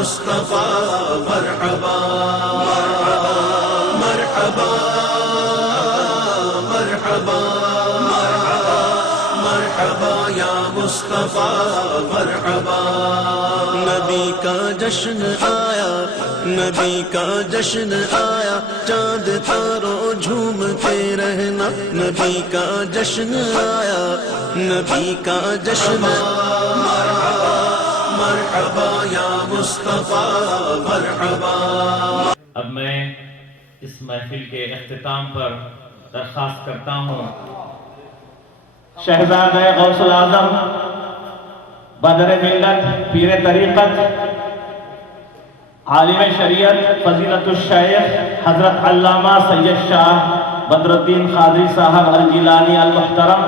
مصطفى مرحبا مرحبا مرحبا مرحبا یا مصطفیٰ مرحبا. نبی کا جشن آیا نبی کا جشن آیا چاند تاروں جھومتے رہنا. نبی کا جشن آیا نبی کا جشن مرحبا مرحبا یا مصطفیٰ مرحبا. اب میں اس محفل کے اختتام پر درخواست کرتا ہوں شہزادہ غوث الاعظم بدر ملت پیر طریقت عالم شریعت فضیلت الشیخ حضرت علامہ سید شاہ بدر الدین قادری صاحب الجیلانی المحترم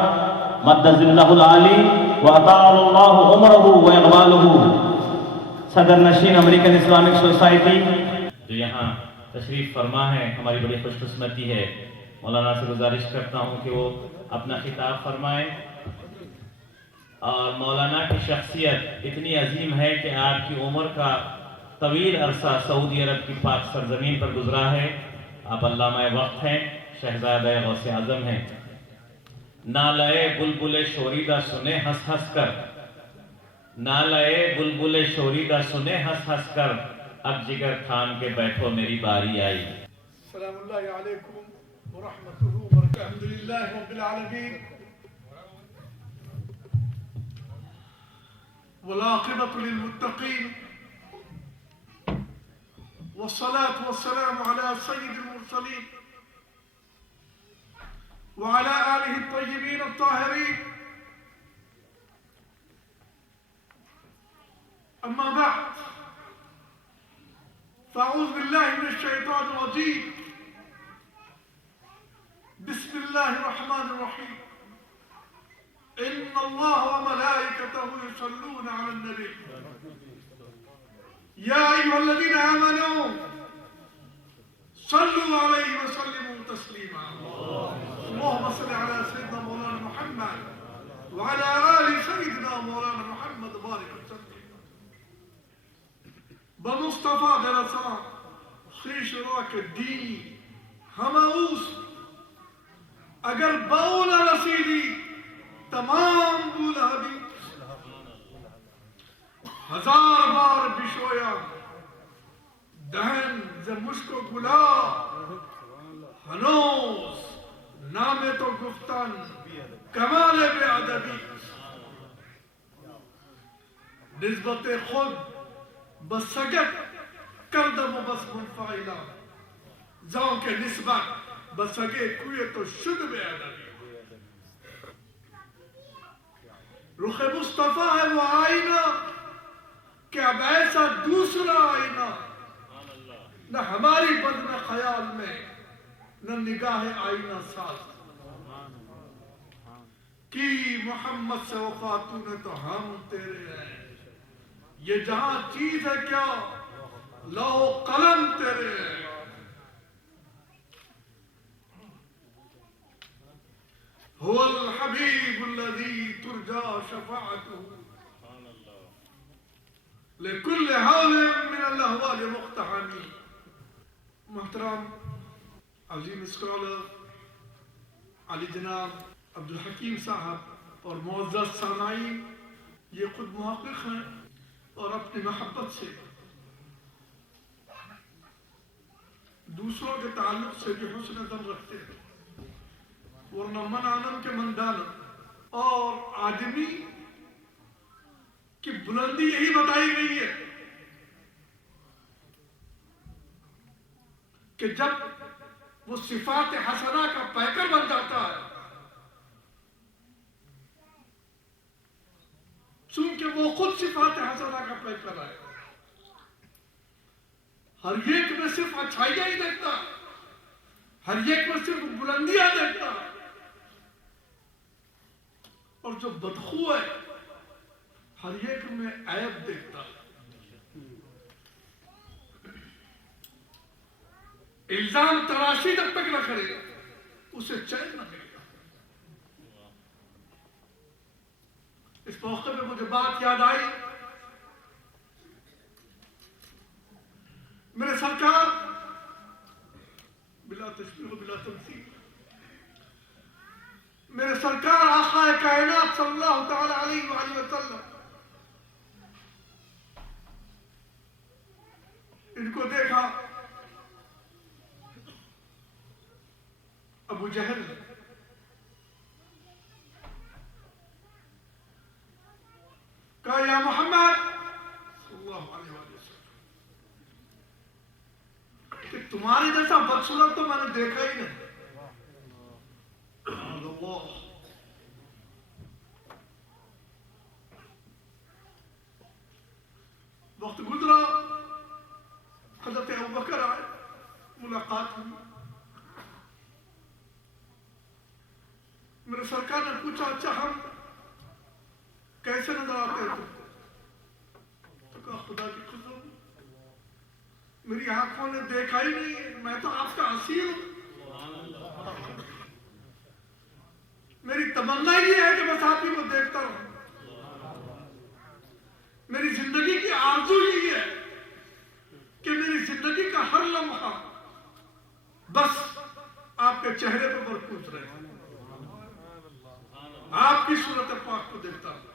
مدد اللہ العالی وأطال اللہ عمرہ واقبالہ، صدر نشین امریکن اسلامک سوسائٹی جو یہاں تشریف فرما ہے. ہماری بڑی خوش قسمتی ہے. مولانا سے گزارش کرتا ہوں کہ وہ اپنا خطاب فرمائیں. اور مولانا کی شخصیت اتنی عظیم ہے کہ آپ کی عمر کا طویل عرصہ سعودی عرب کی پاک سرزمین پر گزرا ہے. آپ علامہ وقت ہیں، شہزادہ غوث اعظم ہیں. نالے بلبل شوریدہ سنے ہنس ہنس کر، نالے بلبل شوریدہ سنے ہنس ہنس کر، اب جگر تھام کے بیٹھو میری باری آئی. السلام اللہ علیکم ورحمتہ وبرکاتہ. الحمدللہ رب العالمین والعاقبۃ للمتقین والصلاة والسلام على سید المرسلین وعلى آلہ الطیبین الطاہرین. اما بعد فاعوذ باللہ من الشیطان الرجیم. بسم اللہ الرحمن الرحیم. ان اللہ وملائکتہ یصلون علی النبی یا ایھا الذین آمنوا صلوا علیہ وسلموا تسلیما. اللهم صل على سيدنا مولانا محمد وعلى آل سيدنا مولانا محمد بارك وسلم. بمصطفیٰ برسان خیش راک دین ہماؤس اگر بولا رسیدی تمام بولا بھی ہزار بار بشویا دہن ز مشک و گلا ہنوز نام تو گفتن کمال بے ادبی. نسبت خود بسگت کردم و بس منفعلا زاں کے نسبت بسگے کوئے تو شد بے ادبی. رخ مصطفیٰ ہے وہ آئینہ کہ اب ایسا دوسرا آئینہ نہ ہماری بد میں خیال میں نہ نگاہ آئینہ ساز کی. محمد سے وفاتوں نے تو ہم تیرے ہیں. یہ جہاں چیز ہے کیا لوح قلم تیرے ہیں. هو الحبیب الذی ترجا شفاعته لکل حول من الاحوال مقتحمی. محترم عظیم اسکالر علی جناب عبدالحکیم صاحب اور معزز سامعین، یہ خود محقق ہیں اور اپنی محبت سے دوسروں کے تعلق سے بھی حسن ظن رکھتے ہیں. ورنہ من عالم کے من دانم. اور آدمی کی بلندی یہی بتائی گئی ہے کہ جب وہ صفات حسنہ کا پیکر بن جاتا ہے، چونکہ وہ خود صفات حسنہ کا پیکر ہے، ہر ایک میں صرف اچھائیاں ہی دیکھتا، ہر ایک میں صرف بلندیاں دیکھتا، اور جو بدخو ہے ہر ایک میں عیب دیکھتا. الزام تراشی جب تک نہ کرے گا اسے چین نہ ملے گا. اس موقع میں مجھے بات یاد آئی سرکار بلا تشبیہ و بلا تمثیل، میرے سرکار آقا کائنات صلی اللہ تعالی علیہ وآلہ وسلم، ان کو دیکھا ابو جہل نے، کہا یا محمد صلی اللہ علیہ وآلہ وسلم کہ تمہاری جیسا بدصورت تو میں نے دیکھا ہی نہیں۔ اللہ وقت گزرا، حضرت ابوبکر آئے، ملاقات ہوئی، میرے سرکار نے پوچھا اچھا ہم کیسے نظر آتے ہیں تم کو؟ تو کہا خدا کی قسم میری آنکھوں نے دیکھا ہی نہیں، میں تو آپ کا اسیر ہوں، میری تمنا یہ ہے کہ بس آپ ہی کو دیکھتا رہوں، میری زندگی کی آرزو یہی ہے کہ میری زندگی کا ہر لمحہ بس آپ کے چہرے پر مرکوز رہے، آپ کی صورت پاک کو دیکھتا ہوں۔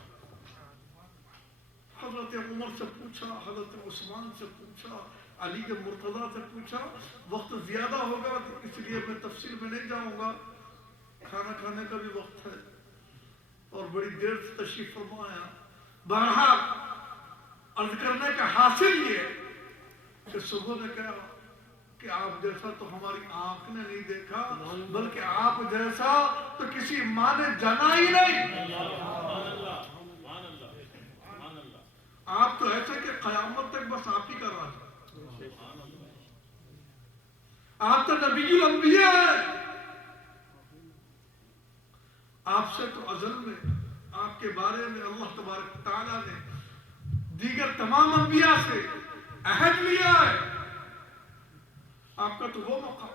حضرت عمر سے پوچھا، حضرت عثمان سے پوچھا، علی کے مرتضیٰ سے پوچھا، وقت زیادہ ہوگا اس لیے میں تفصیل میں نہیں جاؤں گا، کھانا کھانے کا بھی وقت ہے اور بڑی دیر سے تشریف فرما آیا۔ بہرحال عرض کرنے کا حاصل یہ کہ صبح نے کہا کہ آپ جیسا تو ہماری آنکھ نے نہیں دیکھا، بلکہ آپ جیسا تو کسی ماں نے جانا ہی نہیں، آپ تو ایسے کہ قیامت تک بس آپ ہی کر رہا ہے، آپ تو نبی الانبیاء ہیں، آپ سے تو ازل میں آپ کے بارے میں اللہ تبارک تعالیٰ نے دیگر تمام انبیاء سے عہد لیا ہے، آپ کا تو وہ موقع،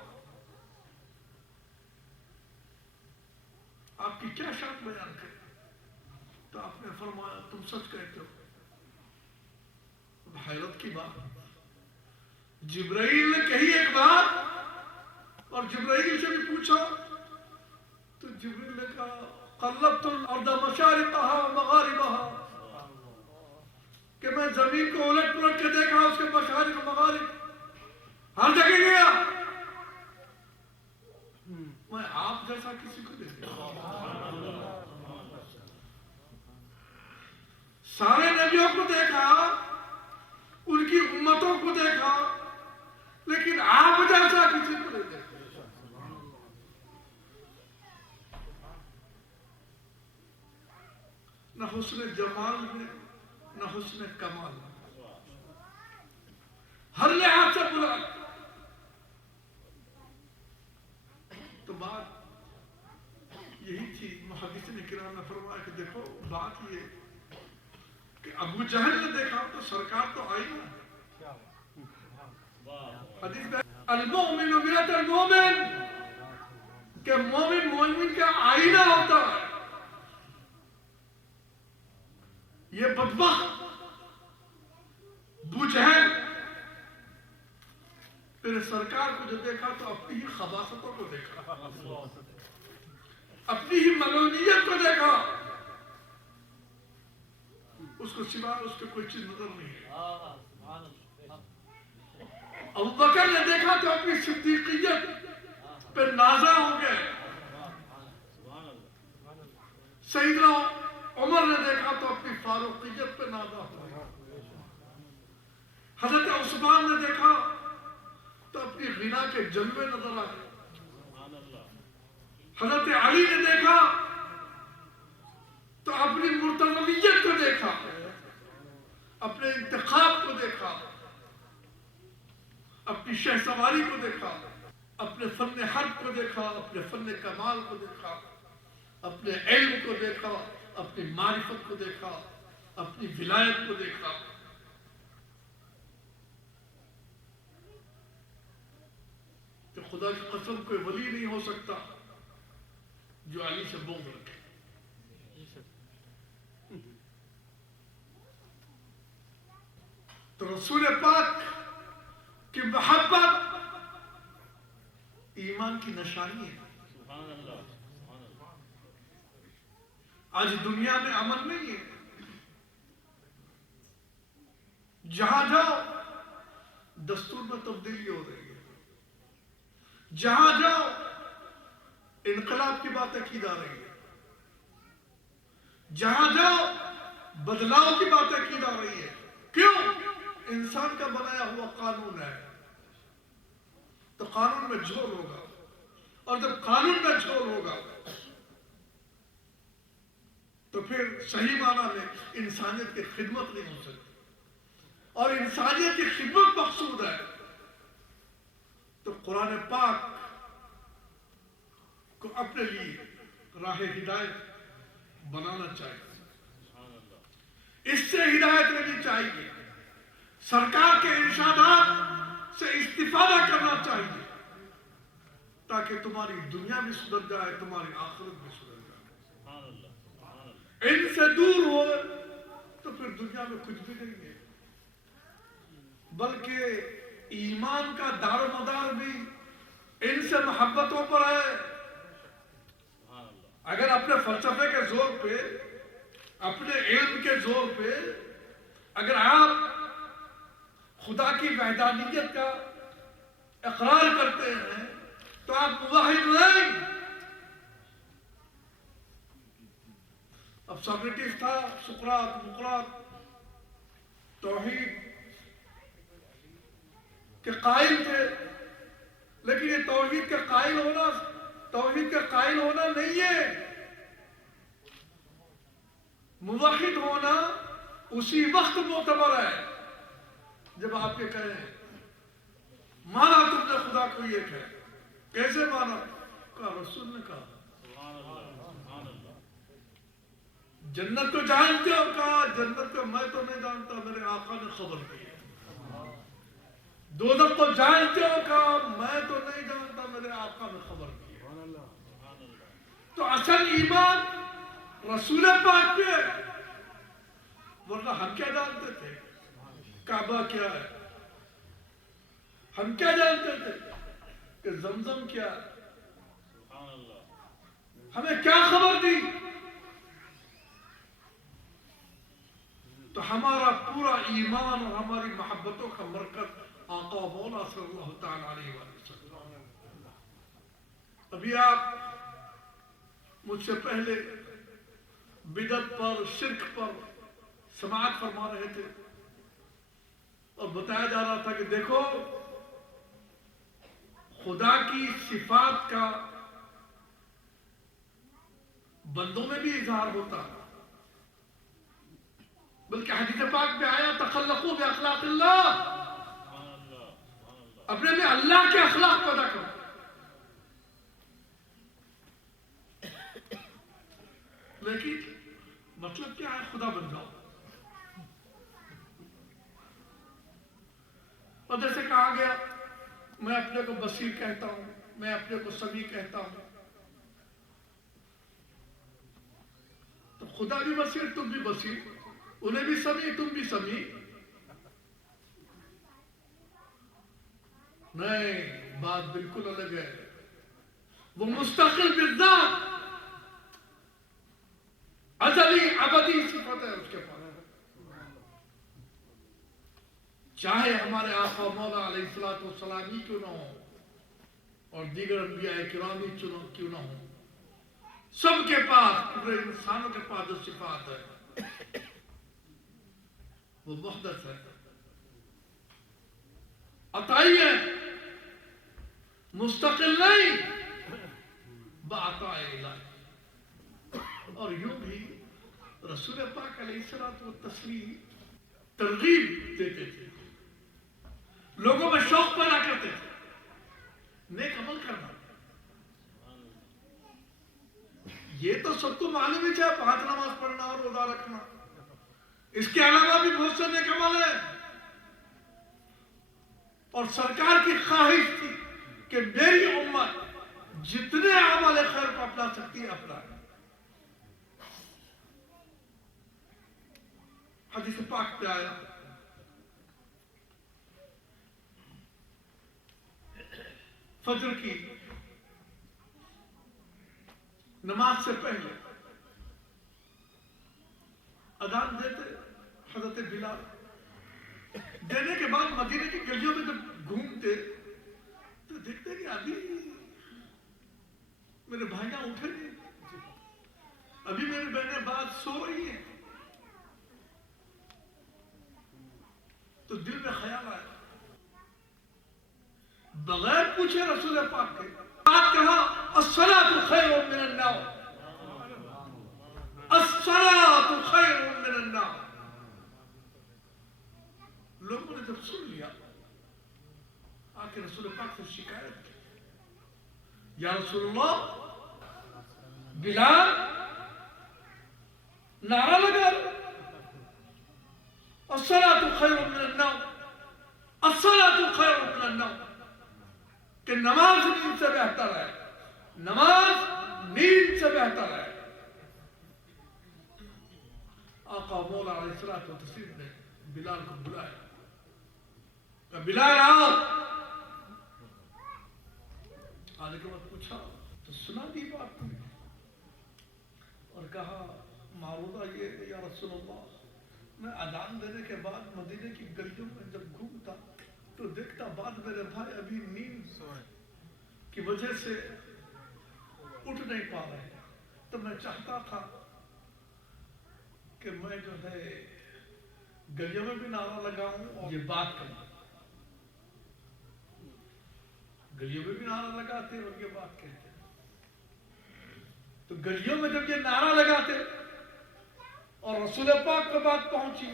آپ کی کیا شرط بیان کرے؟ تو آپ نے فرمایا تم سچ کہتے ہو۔ حیرت کی بات، جبرائیل نے کہی ایک بات اور جبرائیل سے بھی پوچھا تو جبرائیل نے کہا قلبت الارض مشارقها ومغاربها، کہ میں زمین کو الٹ پلٹ کے دیکھا، اس کے مشارق و مغارب ہر جگہ گیا، میں آپ جیسا کسی کو دیکھا، سارے نبیوں کو دیکھا، ان کی امتوں کو دیکھا، لیکن آپ جیسا کسی کو نہیں دیکھا۔ نہ حسن جمال میں، نہ حسن کمال، ہر لحاظ سے بلا۔ تو بات یہی تھی، محدثین کرام نے فرمایا کہ دیکھو بات یہ کہ ابو جہل نے دیکھا تو سرکار تو آئی نا، حدیث میں المؤمن مرآۃ المؤمن، کہ مومن مومن کا آئینہ ہوتا ہے۔ یہ بدبخت ابو جہل میرے سرکار کو جو دیکھا تو اپنی ہی خباثتوں کو دیکھا، اپنی ہی ملعونیت کو دیکھا، اس کو سوائے اس کے کوئی چیز نظر نہیں ہے۔ ابوبکر نے دیکھا تو اپنی صدیقیت پہ نازا ہو گئے، سیدنا عمر نے دیکھا تو اپنی فاروقیت پہ نازا ہو گئے، حضرت عثمان نے دیکھا تو اپنی غنا کے جلوے نظر آئے، حضرت علی نے دیکھا تو اپنی مرتضویت کو دیکھا، اپنے انتخاب کو دیکھا، اپنی شہ سواری کو دیکھا، اپنے فن حرب کو دیکھا، اپنے فن کمال کو دیکھا، اپنے علم کو دیکھا، اپنی معرفت کو دیکھا، اپنی ولایت کو دیکھا۔ کہ خدا کی قسم کوئی ولی نہیں ہو سکتا جو علی سے بغض رکھے۔ تو رسول پاک کی محبت نشانی ہے. آج دنیا میں امن نہیں ہے. جہاں جاؤ دستور میں تبدیلی ہو رہی ہے. جہاں جاؤ انقلاب کی باتیں کی جا رہی ہے. جہاں جاؤ بدلاؤ کی باتیں کی جا رہی ہے. کیوں؟ انسان کا بنایا ہوا قانون ہے تو قانون میں جھول ہوگا, اور جب قانون میں جھول ہوگا تو پھر صحیح معنی میں انسانیت کی خدمت نہیں ہو سکتی. اور انسانیت کی خدمت مقصود ہے تو قرآن پاک کو اپنے لیے راہ ہدایت بنانا چاہیے. اس سے ہدایت لینی چاہیے. سرکار کے ارشادات سے استفادہ کرنا چاہیے تاکہ تمہاری دنیا بھی سدھر جائے, تمہاری آخرت بھی سدھر جائے. ان سے دور ہو تو پھر دنیا میں کچھ بھی نہیں ہے, بلکہ ایمان کا دار و مدار بھی ان سے محبتوں پر ہے. اگر اپنے فلسفے کے زور پہ, اپنے علم کے زور پہ اگر آپ خدا کی وحدانیت کا اقرار کرتے ہیں تو آپ موحد نہیں. اب سوکریٹس تھا, سقراط, مقراط توحید کے قائل تھے, لیکن یہ توحید کے قائل ہونا نہیں ہے. موحد ہونا اسی وقت معتبر ہے جب آپ یہ کہیں مانا تم نے خدا کو ایک ہے. کیسے مانا؟ کہا رسول نے کہا. جنت کو جانتے ہو؟ کہا جنت کو میں تو نہیں جانتا, میرے آقا نے خبر دی ہے. دوزخ کو جانتے ہو؟ کہا میں تو نہیں جانتا, میرے آقا نے خبر دی ہے. تو اصل ایمان رسول پاک پہ ہے, ورنہ ہم کیا جانتے تھے کعبہ کیا ہے؟ ہم کیا جانتے تھے کہ زمزم کیا ہے؟ ہمیں کیا خبر دی؟ تو ہمارا پورا ایمان اور ہماری محبتوں کا مرکز آقا و مولا صلی اللہ تعالی علیہ وسلم. ابھی آپ مجھ سے پہلے بدعت پر, شرک پر سماعت فرما رہے تھے اور بتایا جا رہا تھا کہ دیکھو خدا کی صفات کا بندوں میں بھی اظہار ہوتا, بلکہ حدیث پاک میں آیا تخلقوا باخلاق اللہ, اپنے میں اللہ کے اخلاق پیدا کرو. لیکن مطلب کیا ہے؟ خدا بن جاؤ. اور جیسے کہا گیا میں اپنے کو بصیر کہتا ہوں, میں اپنے کو سمیع کہتا ہوں, تو خدا بھی بصیر, تم بھی بصیر, انہیں بھی سمیع, تم بھی سمیع. نہیں, بات بالکل الگ ہے. وہ مستقل بالذات ازلی ابدی صفت ہے اس کے پاس. چاہے ہمارے آقا مولا علیہ السلام ہی کیوں نہ ہو اور دیگر انبیاء کرام ہی کیوں نہ ہو, سب کے پاس, پورے انسانوں کے پاس جو صفات ہے وہ محدث ہے, عطائی ہے, مستقل نہیں, بعطاء الہی. اور یوں بھی رسول پاک علیہ الصلوۃ والتسلیم ترغیب دیتے تھے, لوگوں میں شوق پیدا کرتے تھے نیک عمل کرنا. یہ تو سب کو معلوم ہی چاہے 5 نماز پڑھنا اور روزہ رکھنا, اس کے علاوہ بھی بہت سے نیک عمل ہیں. اور سرکار کی خواہش تھی کہ میری امت جتنے عمل خیر کو اپنا سکتی ہے اپنا. حدیث پاک پہ آیا فجر کی نماز سے پہلے اذان دیتے حضرت بلال، دینے کے بعد مدینے کی گلیوں میں جب گھومتے تو دیکھتے کہ ابھی میرے بھائیاں اٹھے نہیں، ابھی میری بہنیں بات سو رہی ہیں، تو دل میں خیال آیا، بغیر پوچھے رسول پاک کے بات کہا الصلاۃ خیر من النوم، الصلاۃ خیر من النوم۔ لوگوں نے جب سن لیا آ کے رسول پاک سے شکایت کی، یا رسول اللہ بلال نعرہ لگا الصلاۃ خیر من النوم، الصلاۃ خیر من النوم، کہ نماز نیند سے بہتر ہے، نماز نیند سے بہتر ہے۔ آقا مولا علیہ الصلوۃ والتسلیم نے بلال کو بلایا، کہ بلال آؤ، آنے کے بعد پوچھا تو سنا دی بات تھی، اور کہا معروضہ یہ ہے یا رسول اللہ، میں اذان دینے کے بعد مدینے کی گلیوں میں جب گھومتا تو دیکھتا بعد میرے بھائی ابھی نیند کی وجہ سے اٹھ نہیں پا رہے، تو میں چاہتا تھا کہ میں جو ہے گلیوں میں بھی نعرہ لگاؤں اور یہ بات کروں، گلیوں میں بھی نعرہ لگاتے اور یہ بات کہتے، تو گلیوں میں جب یہ نعرہ لگاتے اور رسول پاک کو بات پہنچی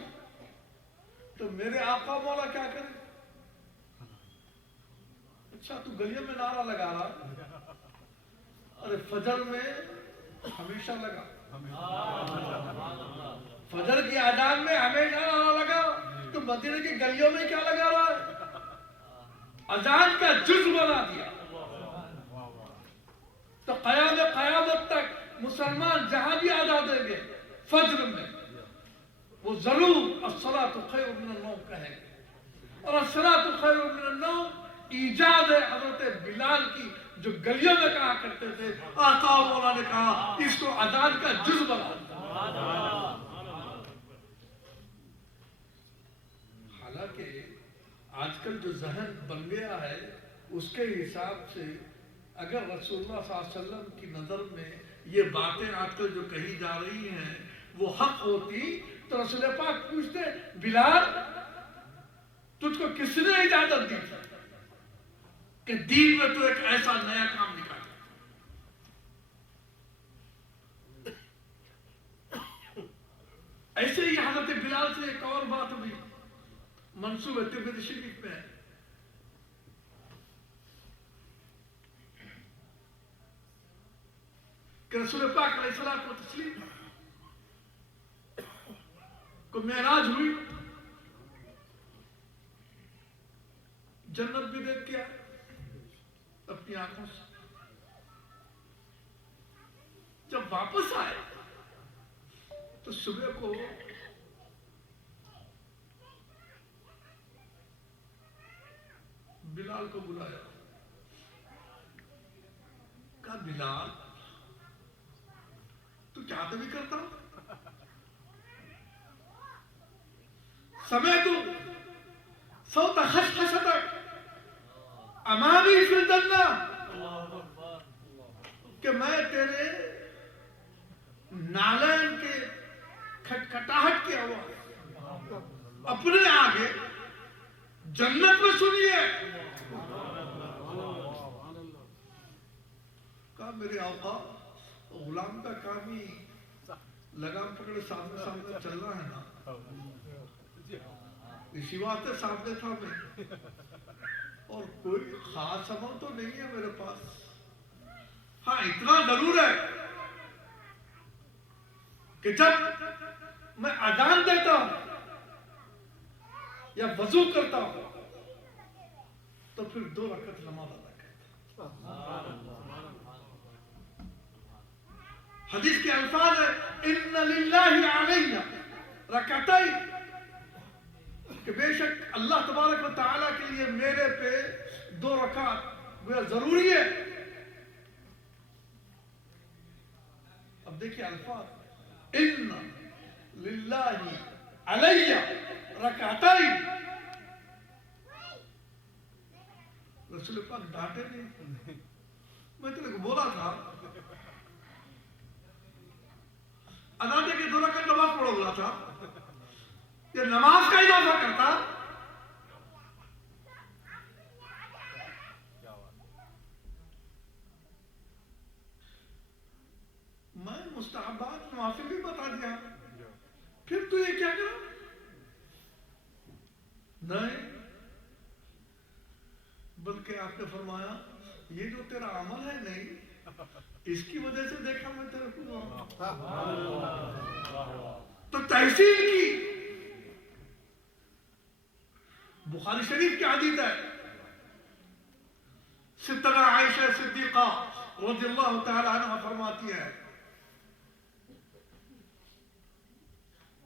تو میرے آقا مولا کیا کرے، اچھا تو گلیوں میں نعرہ لگا رہا، ارے فجر میں ہمیشہ لگا، فجر کی اذان میں ہمیشہ نعرہ لگا، تو مدینے کی گلیوں میں کیا لگا رہا ہے، اذان کا جز بنا دیا۔ تو قیامت تک مسلمان جہاں بھی ادا دیں گے فجر میں وہ ضرور الصلاۃ خیر من النوم کہیں گے، اور الصلاۃ خیر من النوم ایجاد ہے حضرت بلال کی جو گلیوں میں کہا کرتے تھے، آقا مولا نے کہا اس کو اذان کا جز بنا دیا۔ حالانکہ آج کل جو ذہن بن گیا ہے اس کے حساب سے اگر رسول اللہ صلی اللہ علیہ وسلم کی نظر میں یہ باتیں آج کل جو کہی جا رہی ہیں وہ حق ہوتی تو رسول پاک پوچھتے بلال تجھ کو کس نے اجازت دی کہ دین میں تو ایک ایسا نیا کام نکالا۔ ایسے ہی حضرت بلال سے ایک اور بات ہوئی، منسوب ترمذی شریف میں ہے، کہ رسول پاک علیہ الصلوۃ والتسلیم کو معراج ہوئی، جنت بھی دیکھ کے آئے اپنی آنکھوں سے، جب واپس آئے تو صبح کو بلال کو بلایا، کہا بلال تو کیا بھی کرتا ہوں، سمعت صوت خشخشتک امامی فی الجنہ، کہ میں تیرے نالین کے کھٹکھٹاہٹ کی آواز اپنے آگے جنت میں سنی ہے۔ کہا میرے آقا غلام کا کام ہی لگام پکڑے سامنے سامنے چلنا ہے نا، اسی واسطے سامنے تھا میں، اور کوئی خاص عمل تو نہیں ہے میرے پاس، ہاں اتنا ضرور ہے کہ جب میں اذان دیتا ہوں یا وضو کرتا ہوں تو پھر 2 رکعت نماز ادا کرتا ہوں۔ حدیث کے الفاظ ہے ان للہ علیہ رکعتین، کہ بے شک اللہ تبارک و تعالیٰ کے لیے میرے پہ 2 رکعت گویا ضروری ہے۔ اب دیکھیں الفاظ، ان للہ علیہ رکعتین، رسول پاک ڈانٹے نہیں، میں تیرے کو بولا تھا ادا دے کے 2 رکعت نماز پڑھو بولا تھا، یہ نماز کا اضافہ کرتا. میں مستحبات نوافل بھی بتا دیا، پھر تو یہ کیا کرا؟ نہیں، بلکہ آپ نے فرمایا یہ جو تیرا عمل ہے نہیں، اس کی وجہ سے دیکھا میں تیرے کو تو تحصیل کی. بخاری شریف کی حدیث ہے، ستنا عائشہ صدیقہ رضی اللہ تعالی عنہ فرماتی ہے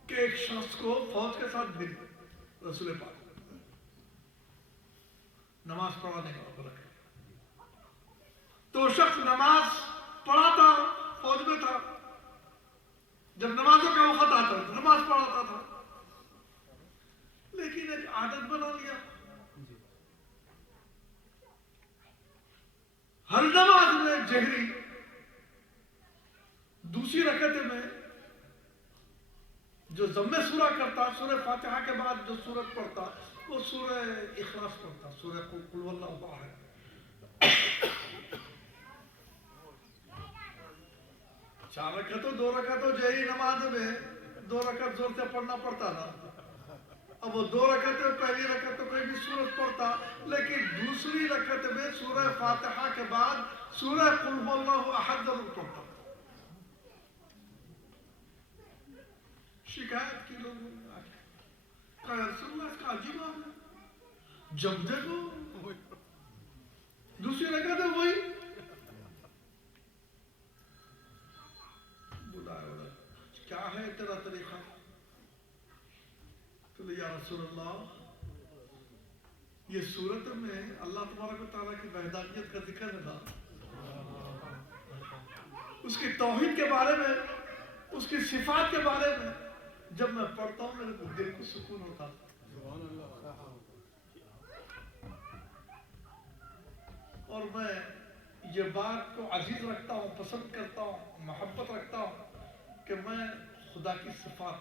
کہ ایک شخص کو فوج کے ساتھ بھیج رسول پاک نماز پڑھانے کا حکم رکھے. تو شخص نماز پڑھاتا، فوج میں تھا، جب نمازوں کا وقت آتا تو نماز پڑھاتا تھا، لیکن ایک عادت بنا لیا، ہر نماز میں جہری دوسری رکعت میں جو ضم سورہ کرتا، سورہ فاتحہ کے بعد جو سورت پڑھتا وہ سورہ اخلاص پڑھتا، سورہ قل هو اللہ احد. 4 رکعتوں 2 رکعتوں جہری نماز میں 2 رکعت زور سے پڑھنا پڑتا نا. اب وہ 2 رکعتیں پہلی رکعت تو کوئی بھی سورت پڑھتا، لیکن دوسری رکعت میں سورہ فاتحہ کے بعد سورہ قل هو اللہ احد ضرور پڑھتا. شکایت کی لوگوں نے، کہا یا رسول اللہ اس کا عجیب ہے، جب دیکھو دوسری رکعت ہے وہی. بلایا کیا ہے تیرا طریقہ؟ تو یا رسول اللہ یہ صورت میں اللہ تبارک و تعالیٰ کی وحدانیت کا ذکر ہے نا، اس کی توحید کے بارے میں، اس کی صفات کے بارے میں جب میں پڑھتا ہوں میرے دل کو سکون ہوتا. اور میں یہ بات کو عزیز رکھتا ہوں، پسند کرتا ہوں، محبت رکھتا ہوں کہ میں خدا کی صفات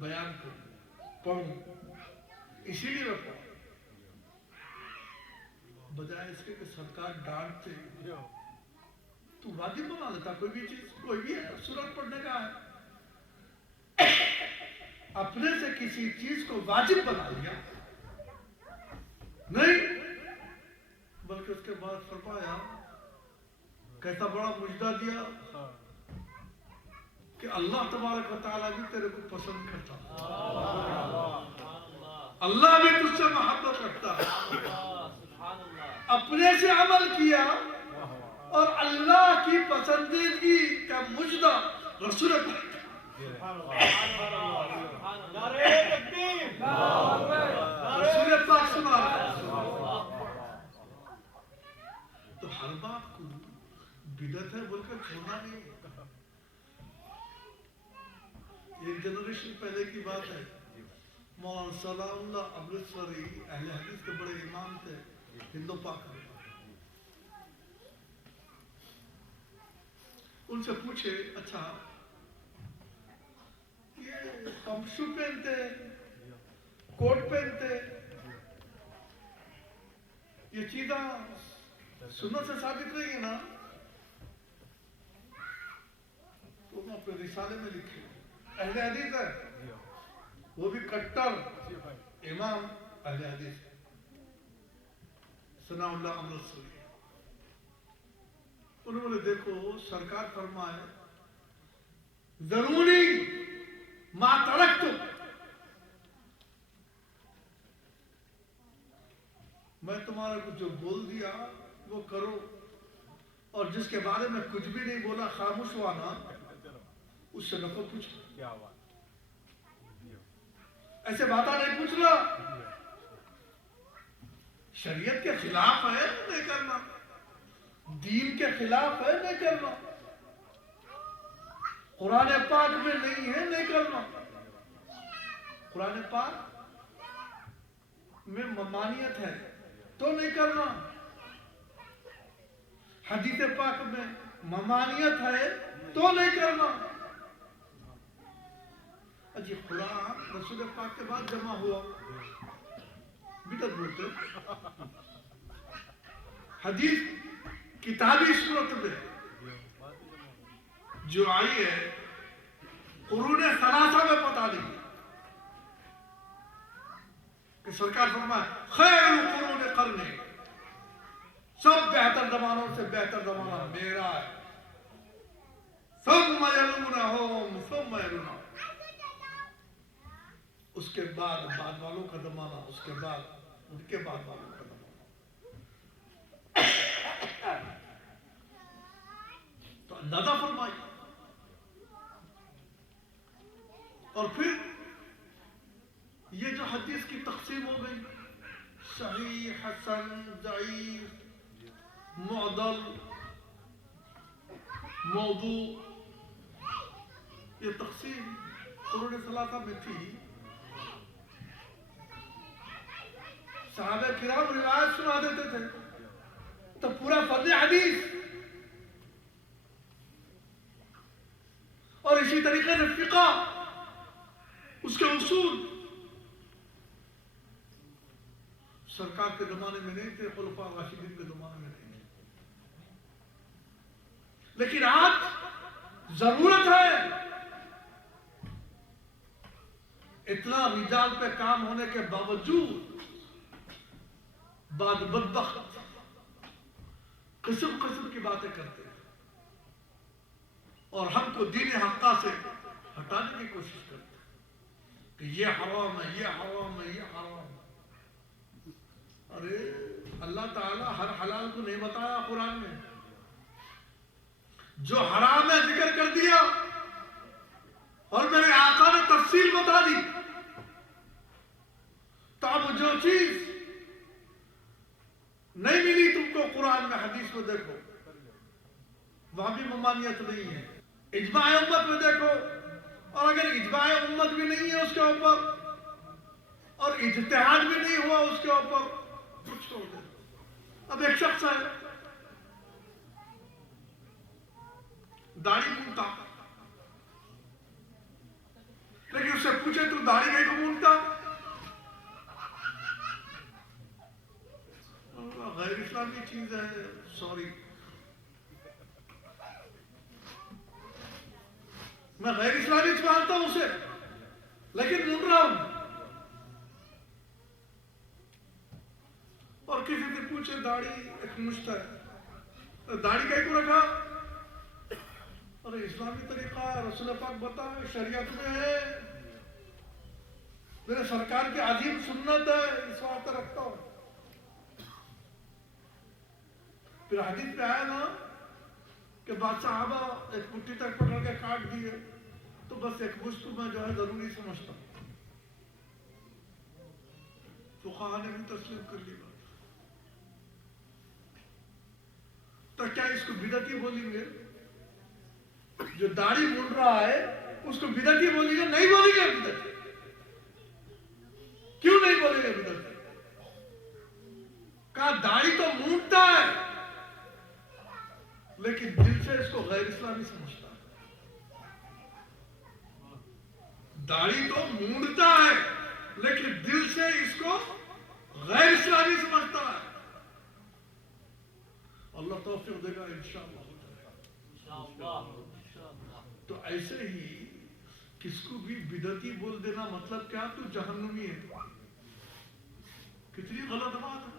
بیان کروں، پڑھوں. اسی لیے میں پڑھوں، بجائے اس کے کہ سرکار ڈانٹتے تو واجب بنا لیتا. کوئی بھی چیز، کوئی بھی سورت پڑھنے کا ہے، اپنے سے کسی چیز کو واجب بنا لیا نہیں، بلکہ اس کے بعد فرمایا کیسا بڑا مجدہ دیا کہ اللہ تبارک و تعالیٰ بھی تیرے کو پسند کرتا، اللہ بھی تجھ سے محبت رکھتا. اپنے سے عمل کیا اور اللہ کی پسندیدگی کا مجدہ رسول پاک رسول پاک سنا رہا. تو ہر بات کو بدعت ہے بول کر چھوڑنا نہیں. ایک جنریشن پہلے کی بات ہے، مولانا صلاح اللہ امرتسری اہل حدیث کے بڑے امام تھے ہندو پاک میں. ان سے پوچھے اچھا یہ پمپ شو پہنتے، کوٹ پہنتے، یہ چیزاں سنت سے ثابت نہیں ہے نا؟ تو ہم اپنے رسالے میں لکھے، اہل حدیث ہے، وہ بھی کٹر امام اہل حدیث ہے، ثناء اللہ امرتسری. انہوں نے دیکھو سرکار فرمائے ضروری ما ترکت، میں تمہارے کو جو بول دیا وہ کرو، اور جس کے بارے میں کچھ بھی نہیں بولا خاموش ہوا نا اس سے نہ کو پوچھو. ایسے باتیں نہیں پوچھنا، شریعت کے خلاف ہے نہیں کرنا، دین کے خلاف ہے نہیں کرنا. قرآن پاک میں نہیں ہے نہیں کرنا. قرآن پاک میں ممانعت ہے تو نہیں کرنا. حدیث پاک میں ممانعت ہے تو نہیں کرنا. اجی قرآن رسول پاک کے بعد جمع ہوا بدعت بولتے. حدیث کتابی صورت میں جو آئی ہے قرون ثلاثہ میں پتا نہیں کہ سرکار فرمائے خیر القرون قرنی، سب بہتر زمانوں سے بہتر زمانہ میرا ہے. ثم یلونہم ثم یلونہم، اس کے بعد بعد والوں کا زمانہ، اس کے بعد ان کے بعد والوں کا زمانہ. تو اندازہ فرمائی. اور پھر یہ جو حدیث کی تقسیم ہو گئی صحیح، حسن، ضعیف، معضل، موضوع، یہ تقسیم قرون ثلاثہ میں تھی. صحابہ کرام روایت سنا دیتے تھے تو پورا فضل حدیث. اور اسی طریقے سے فقہ، اس کے اصول سرکار کے زمانے میں نہیں تھے، خلفاء راشدین کے زمانے میں نہیں تھے. لیکن آج ضرورت ہے. اتنا رجال پہ کام ہونے کے باوجود بعد بدبخت قسم قسم کی باتیں کرتے ہیں اور ہم کو دین حقہ سے ہٹانے کی کوشش کرتے ہیں کہ یہ حرام ہے، یہ حرام ہے، یہ حرام ہے. ارے اللہ تعالیٰ ہر حلال کو نہیں بتایا قرآن میں. جو حرام ہے ذکر کر دیا اور میرے آقا نے تفصیل بتا دی. تو اب جو چیز نہیں ملی تم کو قرآن میں، حدیث میں دیکھو وہاں بھی ممانعت نہیں ہے. اجماع امت میں دیکھو، اور اگر اجماع امت بھی نہیں ہے اس کے اوپر اور اجتہاد بھی نہیں ہوا اس کے اوپر، کچھ چھوڑ دے. اب ایک شخص ہے داڑھی مونتا، لیکن اس سے پوچھے تو داڑھی کہیں کو مونتا؟ غیر اسلامی چیز ہے، سوری میں غیر اسلامی مانتا ہوں اسے، لیکن مون رہا ہوں. اور کسی سے پوچھے داڑھی ایک مشت ہے، داڑھی کہیں کو رکھا؟ اور اسلامی طریقہ رسول پاک بتائے، شریعت میں ہے، میرے سرکار کی عظیم سنت ہے، اس واسطے رکھتا ہوں. پھر حدیث پہ آیا نا کہ بعض صحابہ ایک مٹھی تک پکڑ کے کاٹ دیے، تو بس ایک مشت میں جو ہے ضروری سمجھتا ہوں. فقہاء نے بھی تسلیم کر لی بات. تو کیا اس کو بدعتی بولیں گے؟ جو داڑھی مون رہا ہے اس کو بدعتی بولیں گے؟ نہیں بولیں گے بدعتی. کیوں نہیں بولیں گے بدعتی؟ کہا داڑھی تو مونتا ہے لیکن دل سے اس کو غیر اسلامی سمجھتا ہے. داڑھی تو مونتا ہے لیکن دل سے اس کو غیر اسلامی سمجھتا ہے. اللہ توفیق دے گا انشاءاللہ. تو ایسے ہی کس کو بھی بدعتی بول دینا مطلب کیا؟ تو جہنمی ہے. کتنی غلط بات ہے.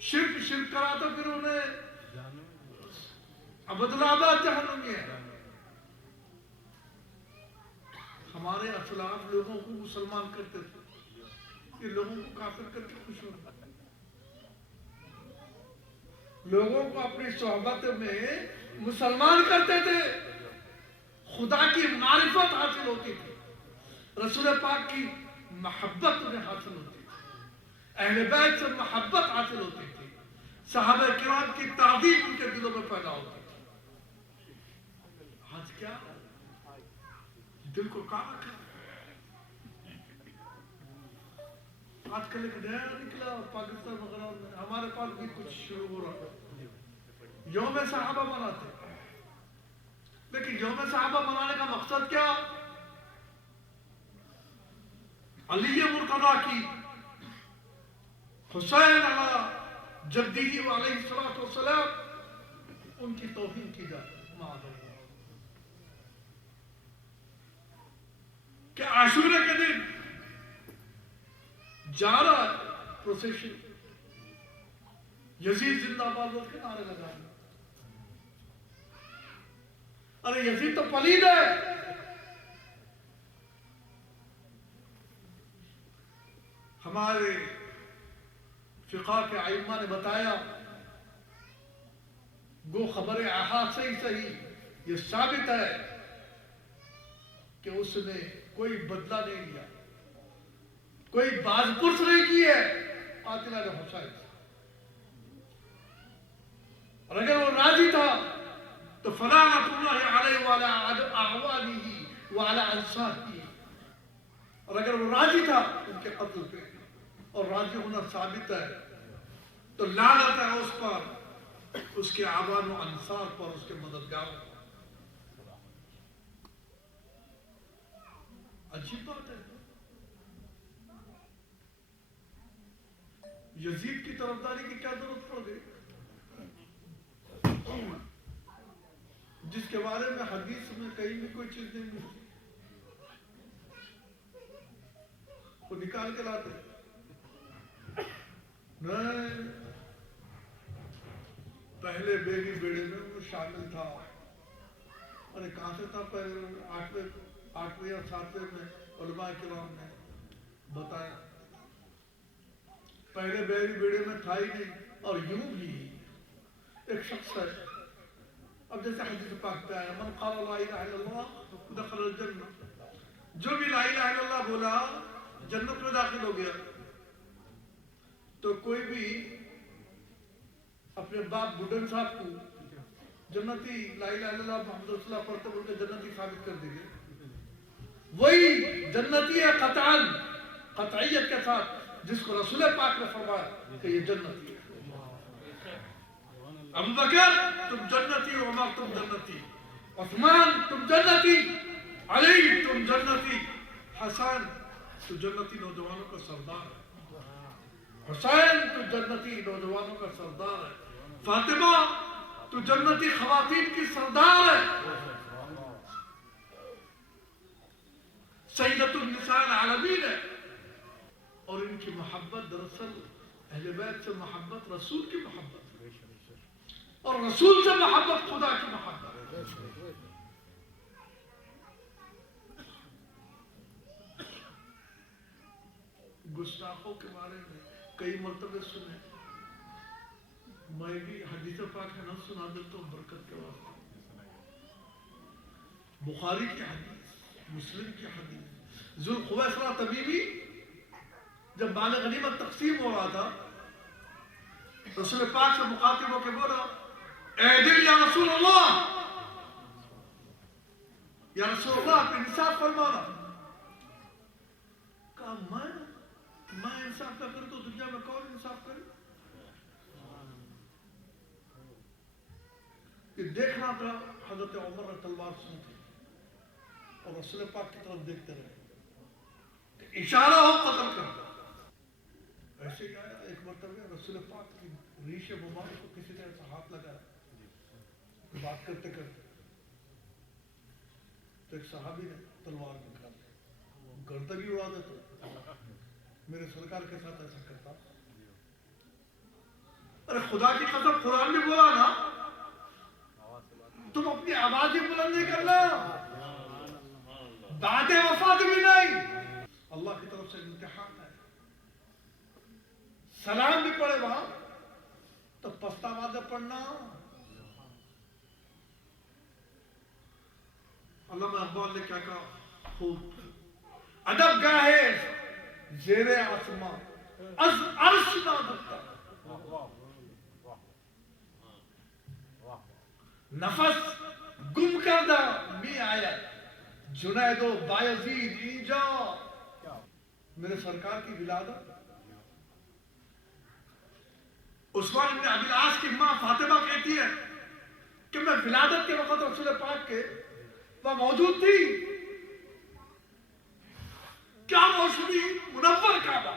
شرک کرا تو پھر انہیں ابدالآباد جہنمی ہے. ہمارے اسلاف لوگوں کو مسلمان کرتے تھے، یہ لوگوں کو کافر کر کے خوش ہونا. لوگوں کو اپنی صحبت میں مسلمان کرتے تھے، خدا کی معرفت حاصل ہوتی تھی، رسول پاک کی محبت انہیں حاصل ہوتی تھی، اہل بیت سے محبت حاصل ہوتی تھی، صحابہ کرام کی تعظیم ان کے دلوں میں پیدا ہوتی تھی. آج کیا دل کو کہاں رکھا؟ آج کل ایک نیا نکلا پاکستان وغیرہ میں، ہمارے پاس بھی کچھ شروع ہو رہا ہے، یوم صحابہ مناتے، لیکن یوم صحابہ منانے کا مقصد کیا؟ علی مرتضیٰ کی، حسین علی جدی علیہ الصلوۃ والسلام، ان کی توہین کی جاتی معاذ اللہ۔ کہ عاشورہ کے دن جا رہا ہے پروسیشن، یزید زندہ باد بول کے نعرے لگا رہے، ارے یزید تو پلید ہے۔ ہمارے فقہ کے ائمہ نے بتایا، گو خبر احاد سے ہی صحیح یہ ثابت ہے کہ اس نے کوئی بدلہ نہیں لیا، کوئی باز پرس نہیں کی ہے قاتلہ حسین سے، اور اگر وہ راضی تھا تو فلعنۃ اللہ علیہ وعلی اعوانہ وعلی انصارہ، اور اگر وہ راضی تھا ان کے قتل پہ اور راضی ہونا ثابت ہے تو لعنت ہے اس پر، اس کے اعوان و انصار پر، اس کے مددگاروں پر۔ عجیب بات ہے، یزید کی طرفداری کی کیا ضرورت پڑ گئی، جس کے بارے میں حدیث میں کہیں بھی کوئی چیز نہیں ملتی، وہ نکال کے لاتے نہیں۔ پہلے بیری بیڑے میں وہ شامل تھا، اور کہاں سے تھا؟ پہلے آٹھویں یا ساتویں میں علماء کرام نے بتایا، پہلے بیری بیڑے میں تھا ہی نہیں۔ اور یوں بھی ایک شخص ہے، اب جیسے حدیث پاک پہ آیا، من قال لا الہ الا اللہ دخل الجنہ، جو بھی لا الہ الا اللہ بولا جنت میں داخل ہو گیا۔ تو کوئی بھی اپنے باپ بڈن صاحب کو جنتی لا الہ الا اللہ محمد رسول اللہ پڑھتے بولتے جنتی ثابت کر دیں گے، وہی جنتی ہے قطعاً، قطعیت کے ساتھ، جس کو رسول پاک نے فرمایا کہ یہ جنتی ہے۔ ابو بکر تم جنتی، عمر تم جنتی، عثمان تم جنتی، علی تم جنتی، حسن تو جنتی نوجوانوں کا سردار ہے، حسین تو جنتی نوجوانوں کا سردار ہے، فاطمہ تو جنتی خواتین کی سردار ہے، سیدۃ النساء العالمین ہے۔ اور ان کی محبت دراصل اہل بیت سے محبت رسول کی محبت ہے، اور رسول سے محبت خدا کی محبت ہے۔ گستاخوں کے بارے میں کئی مرتبہ سنے، میں بھی حدیث پاک نہ سنا دیتا ہوں برکت کے واسطے۔ بخاری کی حدیث، مسلم کی حدیث، ذوالخویصرہ تمیمی جب مال غنیمت تقسیم ہو رہا تھا، رسول پاک سے مخاطب ہو کے بولا، اعدل یا رسول اللہ، یا رسول اللہ آپ انصاف فرمانا۔ کہا میں انصاف نہ کروں تو دنیا میں کون انصاف کرے؟ یہ دیکھنا تھا، حضرت عمر نے تلوار سنتی اور رسول پاک کی طرف دیکھتے رہے کہ اشارہ ہو قتل کر۔ ایسے ہی آیا ایک مرتبہ رسول پاک کی ریش مبارک کو کسی نے ایسا ہاتھ لگایا، بات کرتے کرتے تو ایک صحابی نے تلوار نکال لی، گردن ہی اڑا دیتا، میرے سرکار کے ساتھ ایسا کرتا۔ ارے خدا کی قسم قرآن میں بولا نا، تم اپنی آواز ہی بلند نہیں کرنا، داد وفات بھی نہیں، اللہ کی طرف سے امتحان ہے۔ سلام بھی پڑھے وہاں تو پستہ وعدہ پڑھنا۔ علامہ اقبال نے کیا کہا خوب، ادب گاہے زیر آسمان از عرش نہ دکتا، نفس گم کردہ می آیت جنید و بایزید اینجا میرے سرکار کی ولادت. عثمان بن ابی العاص کی ماں فاطمہ کہتی ہے کہ میں ولادت کے وقت رسول پاک کے وہاں موجود تھی. کیا روشنی منور کعبہ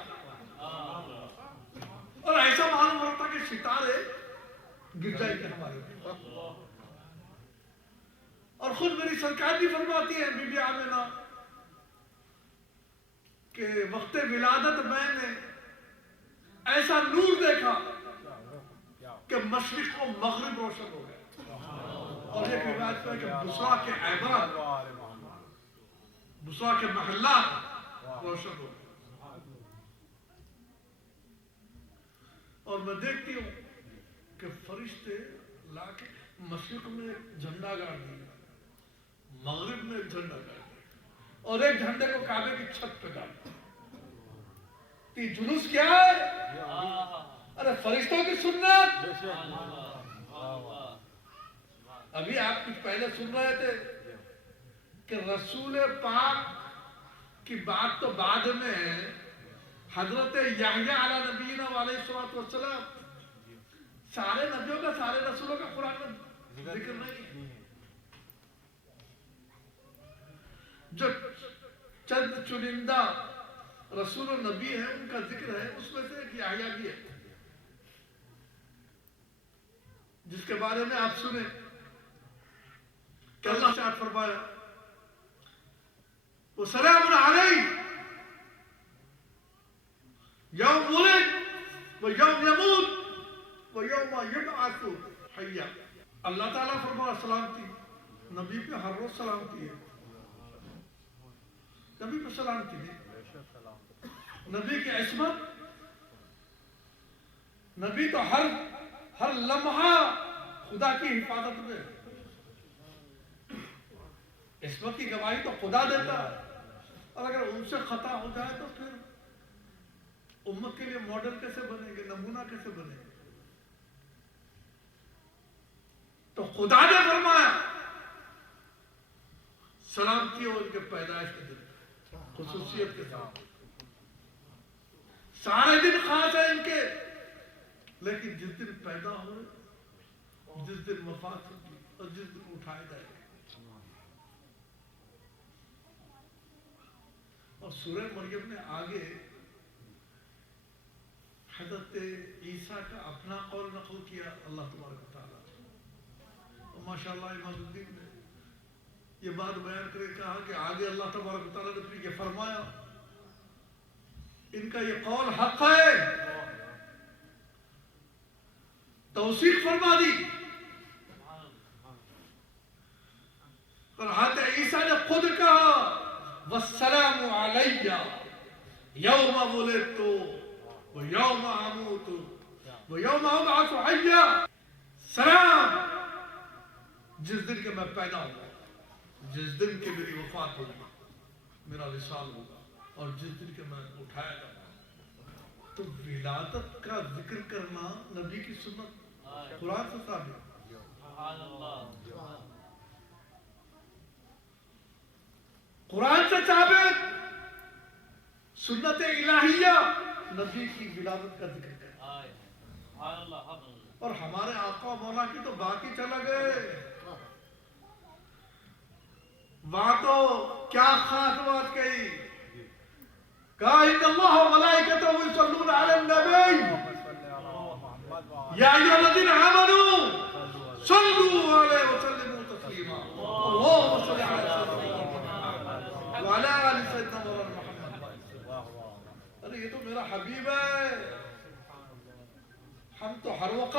اور ایسا معلوم ہوتا کہ ستارے گر جائیں گے ہمارے اوپر. اور خود میری سرکار بھی فرماتی ہے بی بی آمنہ کہ وقت ولادت میں نے ایسا نور دیکھا کہ مشرق و مغرب روشن ہو گئے. اور ایک روایت ہے کہ بصرہ کے عیبات بصرہ کے محلات روشن ہو گئے. اور میں دیکھتی ہوں کہ فرشتے لا کے مشرق میں جھنڈا گاڑ دیا, مغرب میں جھنڈا گاڑ دیا, اور ایک جھنڈے کو کعبے کی چھت پہ گاڑ دیا. یہ جلوس کیا ہے؟ ارے فرشتوں کی سنت. ابھی آپ کچھ پہلے سن رہے تھے کہ رسول پاک کی بات تو بعد میں ہے. حضرت یحییٰ علیہ نبینا علیہ السلام سارے نبیوں کا سارے رسولوں کا قرآن میں ذکر نہیں ہے. جو چند چنندہ رسول و نبی ہیں ان کا ذکر ہے, اس میں سے ایک یحییٰ بھی ہے جس کے بارے میں آپ سنیں کہ اللہ نے فرمایا وَسَلَامٌ عَلَيْهِ يَوْمَ وُلِدَ وَيَوْمَ يَمُوتُ وَيَوْمَ يُبْعَثُ حَيًّا. اللہ تعالیٰ فرمایا سلامتی نبی پہ ہر روز سلامتی ہے. نبی پہ سلامتی ہے, نبی کی عصمت, نبی تو ہر لمحہ خدا کی حفاظت میں. عصمت کی گواہی تو خدا دیتا ہے, اور اگر ان سے خطا ہو جائے تو پھر امت کے لیے ماڈل کیسے بنے گے, نمونہ کیسے بنے گے. تو خدا نے فرمایا سلامتی ہو ان کے پیدائش کے دن خصوصیت کے ساتھ. سارے دن خاص ہے ان کے, لیکن جس دن پیدا ہوئے, جس دن وفات ہوگی اور جس دن اٹھائے جائے گا. اور سورہ مریم نے آگے حضرت عیسیٰ کا اپنا قول نقل کیا اللہ تبارک و تعالیٰ. اور ماشاءاللہ امام الدین نے یہ بات بیان کرے کہا کہ آگے اللہ تبارک و تعالیٰ نے پھر یہ فرمایا ان کا یہ قول حق ہے, توثیق فرما دی. اور حضرت عیسیٰ نے خود کہا وَالسَّلَامُ عَلَيَّ يَوْمَ وُلِدْتُ وَيَوْمَ أَمُوتُ وَيَوْمَ أُبْعَثُ حَيًّا. سلام جس دن کے میں پیدا ہوں, جس دن کے میری وفات ہوگی, میرا وصال ہوگا, اور جس دن کے میں اٹھایا جاؤں. تو ولادت کا ذکر کرنا نبی کی سنت قرآن سے ثابت. قرآن سے ثابت سنت الہیہ نبی کی ولادت کا ذکر کرنا. اور ہمارے آقا مولا کی تو بات ہی چلا گئے. وہاں تو کیا خاص بات کہی, کہا ان اللہ و ملائکتہ یصلون علی النبی یا ایھا الذین آمنوا صلوا علیہ وسلموا تسلیما. اللهم صل علی سیدنا محمد وعلی آل سیدنا مولانا محمد. ارے یہ تو میرا حبیب ہے, ہم تو ہر وقت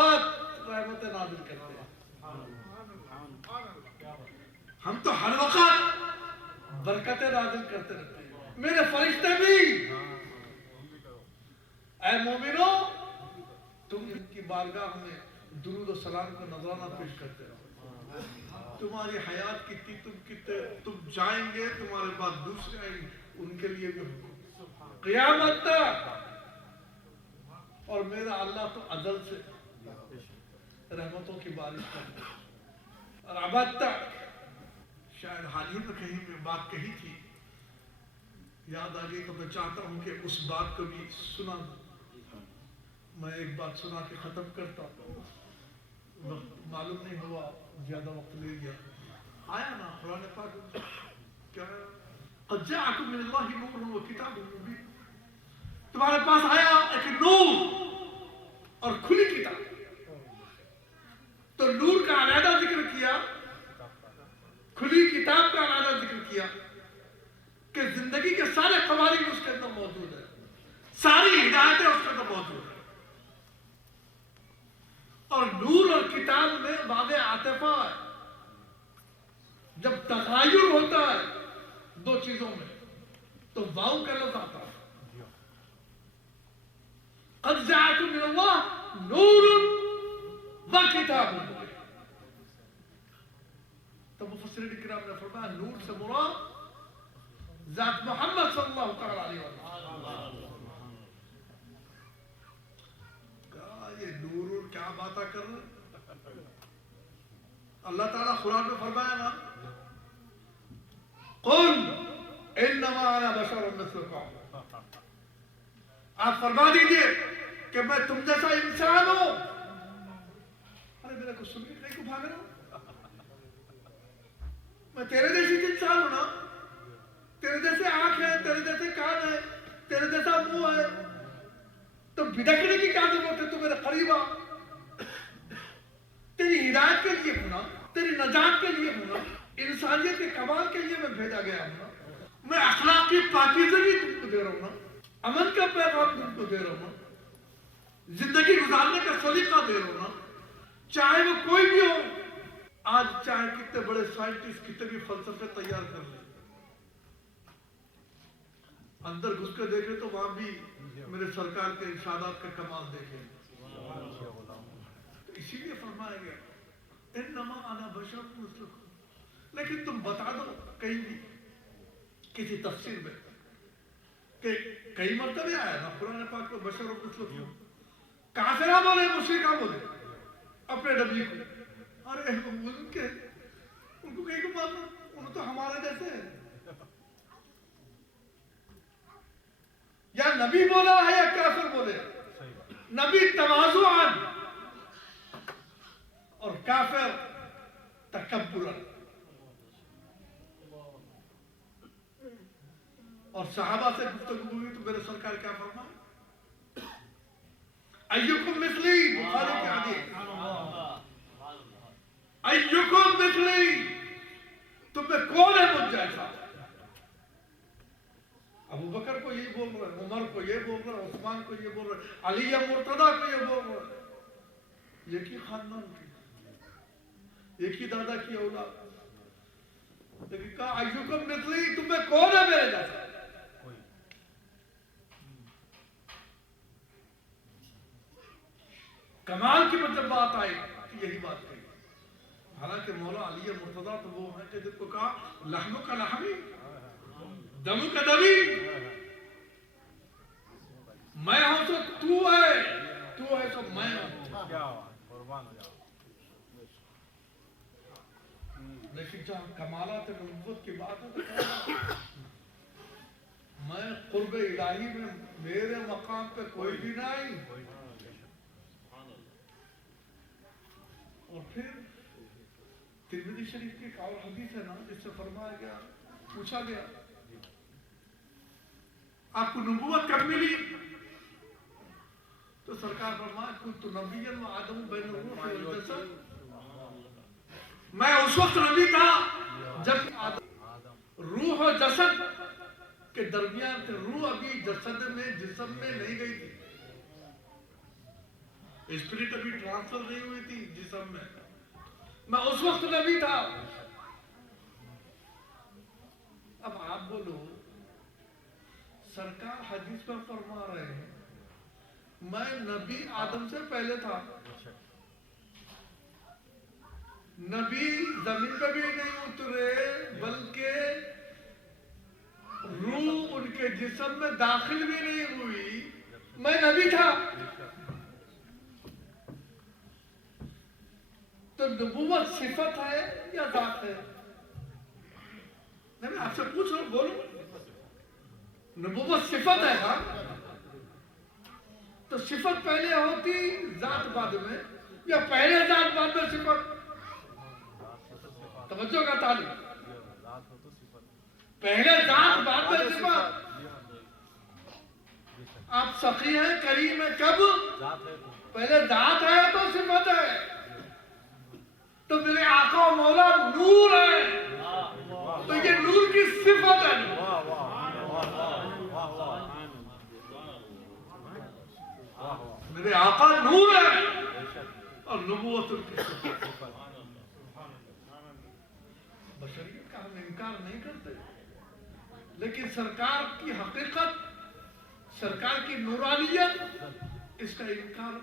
رحمت نازل کرتے ہیں, ہم تو ہر وقت برکتیں نازل کرتے رہتے ہیں. میرے فرشتے بھی اے مومنو تم ان کی بارگاہ میں درود و سلام کا نذرانہ پیش کرتے رہو. تمہاری حیات کتنی تم جائیں گے, تمہارے بعد دوسرے آئیں گے, ان کے لیے بھی قیامت تک. اور میرا اللہ تو ازل سے رحمتوں کی بارش کرتا ہے, اور ابد تک شاید حال ہی میں کہیں میں بات کہی تھی، یاد آ گئی تو میں چاہتا ہوں کہ اس بات کو بھی سنا دوں۔ میں ایک بات سنا کے ختم کرتا ہوں، وقت معلوم نہیں ہوا، زیادہ وقت لے لیا۔ آیا نا قرآن پاک کیا قد جاءکم من اللہ نور و کتاب مبین، تمہارے پاس آیا ایک نور اور کھلی کتاب۔ تو نور کا علیحدہ ذکر کیا، کھلی کتاب کا علیحدہ ذکر کیا کہ زندگی کے سارے قوانین اس کے اندر موجود ہیں، ساری ہدایتیں اس کے اندر موجود ہیں۔ اور نور اور کتاب میں باب عاطفہ ہے، جب تغیر ہوتا ہے دو چیزوں میں تو واؤ کا لفظ آتا ہے۔ قد جاءکم من اللہ نور و کتاب مبین۔ تو مفسرین کرام نے فرمایا نور سے مراد ذات محمد صلی اللہ تعالی علیہ وسلم۔ کہا یہ نور کیا باتیں کر رہے؟ اللہ تعالیٰ قرآن میں فرمایا نا قل انما انا بشر مثلکم، آپ فرما دیجئے کہ میں تم جیسا انسان ہوں۔ ارے میرا کچھ سن کے کہیں کو بھاگ رہا ہوں؟ میں تیرے جیسی انسان ہوں نا، تیرے جیسے آنکھ ہے، تیرے جیسے کان ہے، تیرے جیسا منہ ہے، تو بھٹکنے کی کیا ضرورت ہے؟ تو میرے قریب آ، تیری ہدایت کے لیے ہونا، تیری نجات کے لیے ہونا، انسانیت کے کمال کے لیے میں بھیجا گیا ہوں نا، میں اخلاق کی پاکیزگی تم کو دے رہا ہوں نا، امن کا پیغام تم کو دے رہا ہوں نا، زندگی گزارنے کا سلیقہ دے رہا ہوں نا، چاہے وہ کوئی بھی ہو۔ آج چاہے کتنے بڑے سائنٹسٹ کتنے بھی فلسفے تیار کر لیں، اندر گھس کے دیکھیں تو وہاں بھی میرے سرکار کے ارشادات کا کمال دیکھیں۔ تو اسی لیے فرمایا گیا انما انا بشر مثلکم۔ لیکن تم بتا دو کہیں بھی کسی تفسیر میں کہ کئی مرتبہ آیا نا قرآن پاک کو بشر مثلکم، کافرہ بولے مشرکہ بولے اپنے نبی کو، ارے ان کو کہیں کو ماننا، انہوں تو ہمارے جیسے ہیں۔ یا نبی بولا ہے یا کافر بولے، نبی تواضعاً اور کافر تکبراً۔ اور صحابہ سے گفتگو ہوئی تو میرے سرکار کیا فرمائے؟ ایکم مثلی، بخاری کی حدیث، ایکم مثلی، تم میں کون ہے مجھ جیسا؟ ابو بکر کو یہ بول رہا ہے، عمر کو یہ بول رہا ہے، عثمان کو یہ بول رہا ہے، علی مرتضیٰ کو یہ بول رہا ہے، ایک ہی خاندان کی، ایک ہی دادا کی اولاد، لیکن کہا ایکم مثلی، تم میں کون ہے میرے جیسا؟ کمال کی جب بات آئی تو یہی بات کہی۔ حالانکہ مولا علی مرتضیٰ تو وہ ہیں کہ جن کو کہا لحم کا لحمی، دم کا دمی، میں ہوں تو تو ہے تو میں ہوں۔ لیکن جب کمالات نبوت کی بات ہے تو میں قرب الہی میں میرے مقام پہ کوئی بھی نہیں۔ اور پھر ترمذی شریف کی ایک اور حدیث ہے نا جس سے فرمایا گیا، پوچھا گیا آپ کو نبوت کب ملی؟ تو سرکار فرمایا کنت نبیا و آدم بین الروح والجسد، میں اس وقت نبی تھا جب آدم روح و جسد کے درمیان تھے، روح ابھی جسد میں جسم میں نہیں گئی تھی، اسپرٹ ابھی ٹرانسفر نہیں ہوئی تھی جسم میں اس وقت نبی تھا۔ اب آپ بولو، سرکار حدیث میں فرما رہے ہیں میں نبی آدم سے پہلے تھا، نبی زمین پہ بھی نہیں اترے بلکہ روح ان کے جسم میں داخل بھی نہیں ہوئی، میں نبی تھا۔ تو نبوت صفت ہے یا ذات ہے؟ آپ سے پوچھ رہا ہوں، بولو نبوت صفت ہے ہاں، تو صفت پہلے ہوتی ذات بعد میں، یا پہلے ذات بعد میں صفت؟ توجہ کا تعلق، پہلے ذات بعد میں صفت۔ آپ سخی ہیں، کریم ہیں، کب؟ پہلے ذات ہے تو صفت ہے۔ تو میرے آقا و مولا نور ہے، تو یہ نور کی صفت ہے۔ میرے آقا نور ہے اور نبوت ان کی صفت ہے۔ بشریت کا ہم انکار نہیں کرتے، لیکن سرکار کی حقیقت، سرکار کی نورانیت، اس کا انکار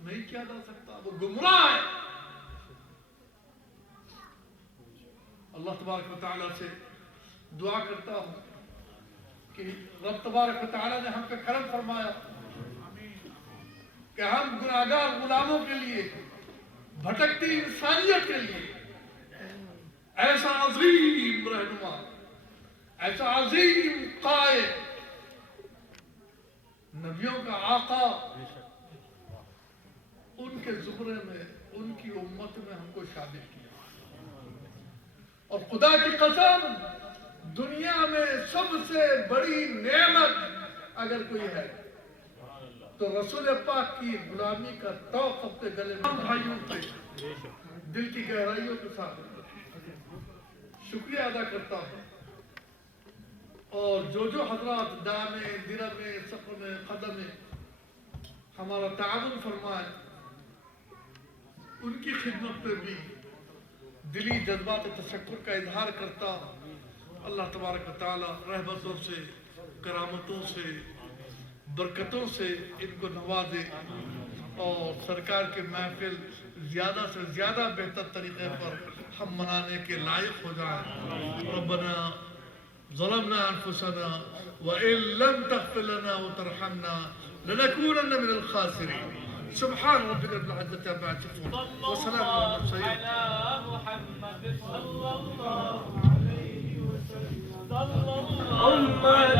نہیں کیا جا سکتا، وہ گمراہ ہے۔ اللہ تبارک و تعالیٰ سے دعا کرتا ہوں کہ رب تبارک و تعالیٰ نے ہم پہ کرم فرمایا کہ ہم گناہگار غلاموں کے لیے، بھٹکتی انسانیت کے لیے ایسا عظیم رہنما، ایسا عظیم قائد، نبیوں کا آقا، ان کے زمرے میں، ان کی امت میں ہم کو شامل کیا۔ اور خدا کی قسم، دنیا میں سب سے بڑی نعمت اگر کوئی ہے تو رسول پاک کی غلامی کا توق اپنے گلے میں۔ بھائیوں سے دل کی گہرائیوں کے ساتھ شکریہ ادا کرتا ہوں، اور جو حضرات دامے، درمے، سقمے، قدمے ہمارا تعاون فرمائے، ان کی خدمت پہ بھی دلی جذبات تشکر کا اظہار کرتا ہوں۔ اللہ تبارک و تعالی رحمتوں سے، کرامتوں سے، برکتوں سے ان کو نوازے، اور سرکار کے محفل زیادہ سے زیادہ بہتر طریقے پر ہم منانے کے لائق ہو جائیں۔ ربنا ظلمنا انفسنا وان لم تغفر لنا وترحمنا لنكونن من الخاسرين۔ سبحان ربك رب العزة عما يصفون وسلام على المرسلين۔ على محمد صلى الله عليه وسلم، صلى الله